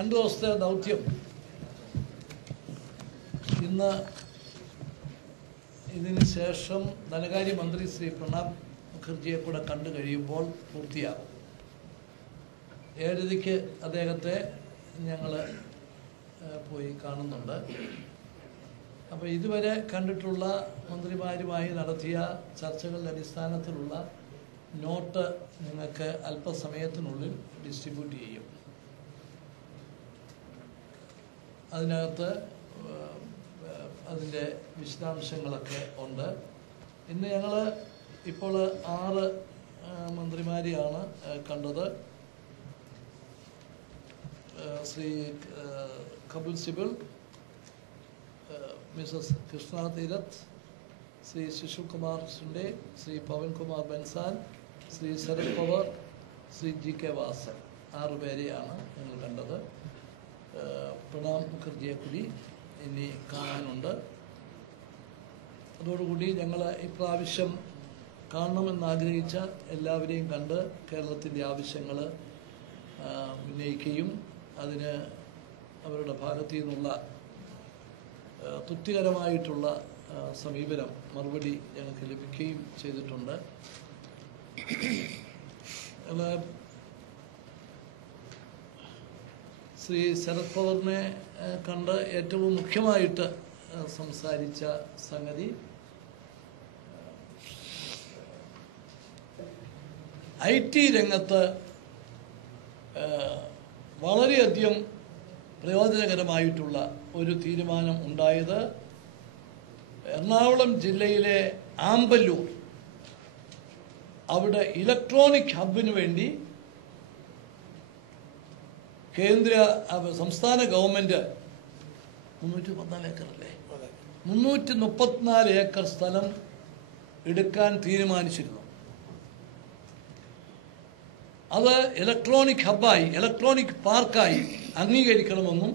2 ദിവസത്തെ ദൗത്യം ഇന്ന് ഇതിന് ശേഷം ധനകാര്യമന്ത്രി ശ്രീ പ്രണബ് മുഖർജിയെ കൂടെ കണ്ടു കഴിയുമ്പോൾ പൂർത്തിയാകും. 7:30 അദ്ദേഹത്തെ ഞങ്ങൾ പോയി കാണുന്നുണ്ട്. അപ്പോൾ ഇതുവരെ കണ്ടിട്ടുള്ള മന്ത്രിമാരുമായി നടത്തിയ ചർച്ചകളുടെ അടിസ്ഥാനത്തിലുള്ള നോട്ട് നിങ്ങൾക്ക് അല്പസമയത്തിനുള്ളിൽ ഡിസ്ട്രിബ്യൂട്ട് ചെയ്യും. അതിനകത്ത് അതിൻ്റെ വിശദാംശങ്ങളൊക്കെ ഉണ്ട്. ഇന്ന് ഞങ്ങൾ ഇപ്പോൾ 6 മന്ത്രിമാരെയാണ് കണ്ടത്. ശ്രീ കപിൽ സിബൽ, മിസസ് കൃഷ്ണ തീരത്ത്, ശ്രീ ശിശുകുമാർ സുണ്ടേ, ശ്രീ പവൻകുമാർ ബൻസാൻ, ശ്രീ ശരത് പവാർ, ശ്രീ GK വാസൻ, 6 പേരെയാണ് ഞങ്ങൾ കണ്ടത്. പ്രണബ് മുഖർജിയെ കൂടി ഇനി കാണാനുണ്ട്. അതോടുകൂടി ഞങ്ങൾ ഇപ്രാവശ്യം കാണണമെന്നാഗ്രഹിച്ച എല്ലാവരെയും കണ്ട് കേരളത്തിൻ്റെ ആവശ്യങ്ങൾ ഉന്നയിക്കുകയും അതിന് അവരുടെ ഭാഗത്തു നിന്നുള്ള തൃപ്തികരമായിട്ടുള്ള സമീപനം മറുപടി ഞങ്ങൾക്ക് ലഭിക്കുകയും ചെയ്തിട്ടുണ്ട്. ശ്രീ ശരത് പവാറിനെ കണ്ട് ഏറ്റവും മുഖ്യമായിട്ട് സംസാരിച്ച സംഗതി IT രംഗത്ത് വളരെയധികം പ്രയോജനകരമായിട്ടുള്ള ഒരു തീരുമാനം ഉണ്ടായത് എറണാകുളം ജില്ലയിലെ ആമ്പല്ലൂർ, അവിടെ ഇലക്ട്രോണിക് ഹബിന് വേണ്ടി സംസ്ഥാന ഗവൺമെൻറ് 314 ഏക്കറല്ലേ 334 ഏക്കർ സ്ഥലം എടുക്കാൻ തീരുമാനിച്ചിരുന്നു. അത് ഇലക്ട്രോണിക് ഹബ്ബായി, ഇലക്ട്രോണിക് പാർക്കായി അംഗീകരിക്കണമെന്നും